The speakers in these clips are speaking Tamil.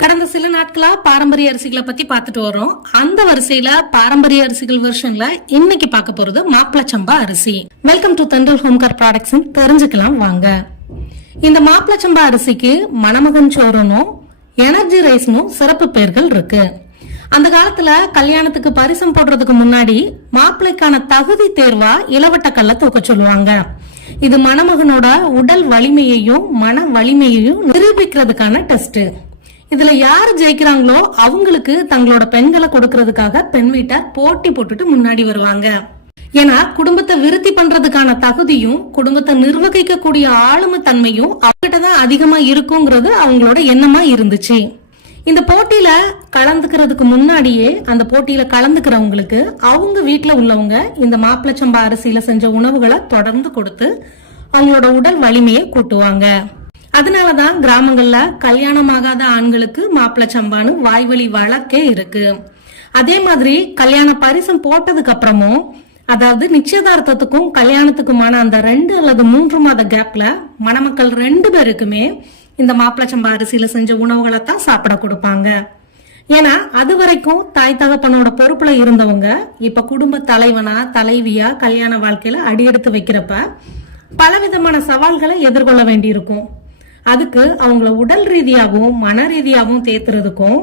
கடந்த சில நாட்களா பாரம்பரிய அரிசிகளை பத்தி பார்த்துட்டு வரோம். அந்த வரிசையில பாரம்பரிய அரிசிகள் வெர்ஷன்ல இன்னைக்கு பார்க்க போறது மாப்பிள சம்பா அரிசி. வெல்கம் டு தென்றல் ஹோம்கேர் ப்ராடக்ட்ஸ். தெரிஞ்சுக்கலாம் வாங்க. இந்த மாப்பிள சம்பா அரிசிக்கு மணமகன் சோறுனும் எனர்ஜி ரைஸ்னும் சிறப்பு பெயர்கள் இருக்கு. அந்த காலத்துல கல்யாணத்துக்கு பரிசம் போடுறதுக்கு முன்னாடி மாப்பிள்ளைக்கான தகுதி தேர்வா இளவட்ட கல்ல தூக்க சொல்லுவாங்க. இது மணமகனோட உடல் வலிமையையும் மன வலிமையையும் நிரூபிக்கிறதுக்கான டெஸ்ட். இதுல யாரு ஜெயிக்கிறாங்களோ அவங்களுக்கு தங்களோட பெண்களை கொடுக்கறதுக்காக பெண் வீட்டார் போட்டி போட்டுட்டு முன்னாடி வருவாங்க. ஏன்னா குடும்பத்தை விருத்தி பண்றதுக்கான தகுதியும் குடும்பத்தை நிர்வகிக்க கூடிய ஆளுமை தன்மையும் அவங்ககிட்டதான் அதிகமா இருக்குங்கிறது அவங்களோட எண்ணமா இருந்துச்சு. இந்த போட்டியில கலந்துக்கிறதுக்கு முன்னாடியே அந்த போட்டியில கலந்துக்கிறவங்களுக்கு அவங்க வீட்டுல உள்ளவங்க இந்த மாப்பிள சம்பா அரிசியில செஞ்ச உணவுகளை தொடர்ந்து கொடுத்து அவங்களோட உடல் வலிமையை கூட்டுவாங்க. அதனாலதான் கிராமங்கள்ல கல்யாணமாகாத ஆண்களுக்கு மாப்பிள சம்பான்னு வாய்வழி வழக்கே இருக்கு. அதே மாதிரி கல்யாண பரிசம் போட்டதுக்கு அப்புறமும், அதாவது நிச்சயதார்த்தத்துக்கும் கல்யாணத்துக்குமான அந்த 2 அல்லது 3 மாத கேப்ல மணமக்கள் 2 பேருக்குமே இந்த மாப்பிள சம்பா அரிசியில செஞ்ச உணவுகளை தான் சாப்பிட கொடுப்பாங்க. ஏன்னா அது வரைக்கும் தாய் தகப்பனோட பொறுப்புல இருந்தவங்க இப்ப குடும்ப தலைவனா தலைவியா கல்யாண வாழ்க்கையில அடியெடுத்து வைக்கிறப்ப பலவிதமான சவால்களை எதிர்கொள்ள வேண்டியிருக்கும். அதுக்கு அவங்கள உடல் ரீதியாகவும் மன ரீதியாகவும் தேத்துறதுக்கும்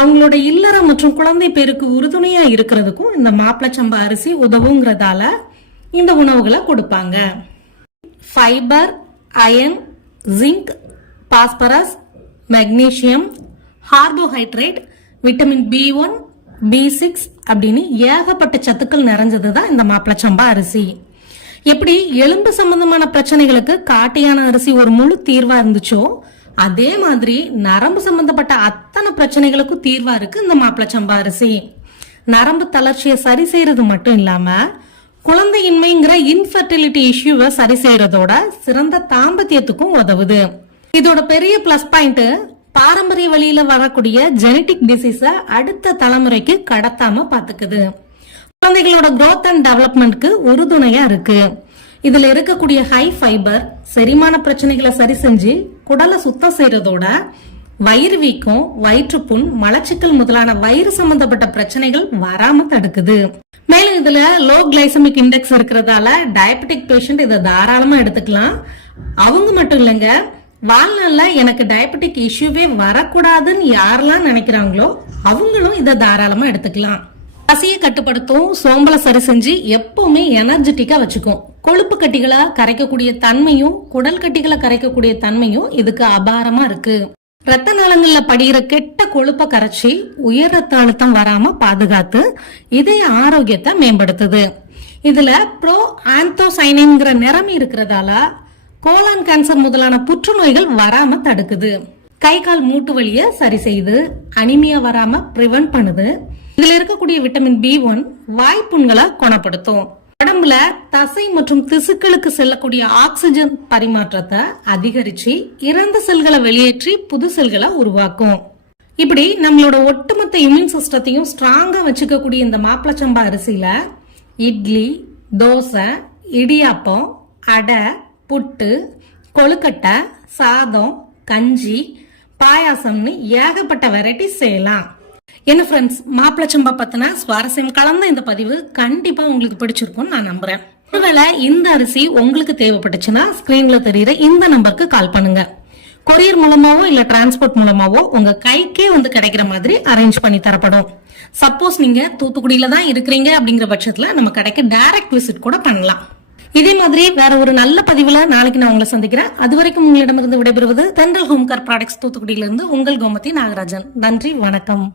அவங்களோட இல்லற மற்றும் குழந்தை பேருக்கு உறுதுணையா இருக்கிறதுக்கும் இந்த மாப்பிள சம்பா அரிசி உதவுங்கிறதால இந்த உணவுகளை கொடுப்பாங்க. Fibre, iron, zinc, phosphorus, magnesium, carbohydrate, vitamin B1, B6 அப்படின்னு ஏகப்பட்ட சத்துக்கள் நிறைஞ்சதுதான் இந்த மாப்பிள சம்பா அரிசி. எப்படி எலும்பு சம்பந்தமான பிரச்சனைகளுக்கு காட்டையான அரிசி ஒரு முழு தீர்வா இருந்துச்சோ, அதே மாதிரி நரம்பு சம்பந்தப்பட்ட அத்தனை பிரச்சனைகளுக்கும் தீர்வா இருக்கு இந்த மாப்பிள சம்பா அரிசி. நரம்பு தளர்ச்சியை சரி செய்யறது மட்டும் இல்லாம குழந்தையின்மைங்கிற இன்ஃபர்டிலிட்டி இஷ்யூவை சரி செய்யறதோட சிறந்த தாம்பத்தியத்துக்கும் உதவுது. இதோட பெரிய பிளஸ் பாயிண்ட் பாரம்பரிய வழியில வரக்கூடிய ஜெனட்டிக் டிசீஸ அடுத்த தலைமுறைக்கு கடத்தாம பாத்துக்குது. குழந்தைகளோட growth and developmentக்கு உறுதுணையா இருக்கு. இதுல இருக்கக்கூடிய ஹை ஃபைபர் செரிமான பிரச்சனைகளை சரி செஞ்சு குடலை சுத்தம் செய்யறதோட வயிறு வீக்கம், வயிற்றுப்புண், மலச்சிக்கல் முதலான வயிறு சம்பந்தப்பட்ட பிரச்சனைகள் வராம தடுக்குது. மேலும் இதுல லோ கிளைசமிக் இண்டெக்ஸ் இருக்கிறதால டயபெட்டிக் பேஷண்ட் இதை தாராளமா எடுத்துக்கலாம். அவங்க மட்டும் இல்லைங்க, வாழ்நாள்ல எனக்கு டயபெட்டிக் இஷ்யூவே வரக்கூடாதுன்னு யாரெல்லாம் நினைக்கிறாங்களோ அவங்களும் இதை தாராளமா எடுத்துக்கலாம். பசியை கட்டுப்படுத்தும், சோம்பலை சரி செஞ்சு எப்பவுமே எனர்ஜெட்டிக்கா வச்சுக்கும். கொழுப்பு கட்டிகளை கரைக்கக்கூடிய தன்மையும் குடல் கட்டிகளை கரைக்கக்கூடிய தன்மையும் இதுக்கு அபாரமா இருக்கு. ரத்த நாளங்கள்ல படிகிற கெட்ட கொழுப்பை கரைச்சி உயர் ரத்த அழுத்தம் வராம பாதுகாத்து இதய ஆரோக்கியத்தை மேம்படுத்துது. இதுல ப்ரோ ஆந்தோசைனின்ங்கிற நிறமி இருக்கிறதால கோலான் கேன்சர் முதலான புற்றுநோய்கள் வராம தடுக்குது. கை கால் மூட்டு வலிய சரி செய்து அனிமியா வராம பிரிவென்ட் பண்ணுது. இதுல இருக்கக்கூடிய விட்டமின் B1 வாய்ப்புண்களை குணப்படுத்தும். உடம்புல தசை மற்றும் திசுக்களுக்கு செல்லக்கூடிய ஆக்சிஜன் பரிமாற்றத்தை அதிகரிச்சு இறந்த செல்களை வெளியேற்றி புது செல்களை உருவாக்கும். இப்படி நம்மளோட ஒட்டுமொத்த இம்யூன் சிஸ்டத்தையும் ஸ்ட்ராங்கா வச்சுக்கக்கூடிய இந்த மாப்பிள சம்பா அரிசியில இட்லி, தோசை, இடியாப்பம், அடை, புட்டு, கொழுக்கட்டை, சாதம், கஞ்சி, பாயாசம்னு ஏகப்பட்ட வெரைட்டி செய்யலாம். என்ன ஃப்ரெண்ட்ஸ், மாப்பிள சம்பா பத்தின சுவாரஸ்யம் கலந்த இந்த பதிவு கண்டிப்பா உங்களுக்கு பிடிச்சிருக்கும்னு நான் நம்புறேன். ஒருவேளை இந்த அரிசி உங்களுக்கு தேவைப்பட்டுச்சுன்னா ஸ்கிரீன்ல தெரியுற இந்த நம்பருக்கு கால் பண்ணுங்க. கொரியர் மூலமாவோ இல்ல டிரான்ஸ்போர்ட் மூலமாவோ உங்க கைக்கே வந்து கிடைக்கிற மாதிரி அரேஞ்ச் பண்ணி தரப்படும். சப்போஸ் நீங்க தூத்துக்குடியில தான் இருக்கிறீங்க அப்படிங்கிற பட்சத்துல நம்ம கடைக்கு டைரக்ட் விசிட் கூட பண்ணலாம். இதே மாதிரி வேற ஒரு நல்ல பதிவுல நாளைக்கு நான் உங்களை சந்திக்கிறேன். அது வரைக்கும் உங்களிடமிருந்து விடைபெறுவது தென்றல் ஹோம்கேர் ப்ராடக்ட்ஸ் தூத்துக்குடியிலிருந்து உங்கள் கோமதி நாகராஜன். நன்றி, வணக்கம்.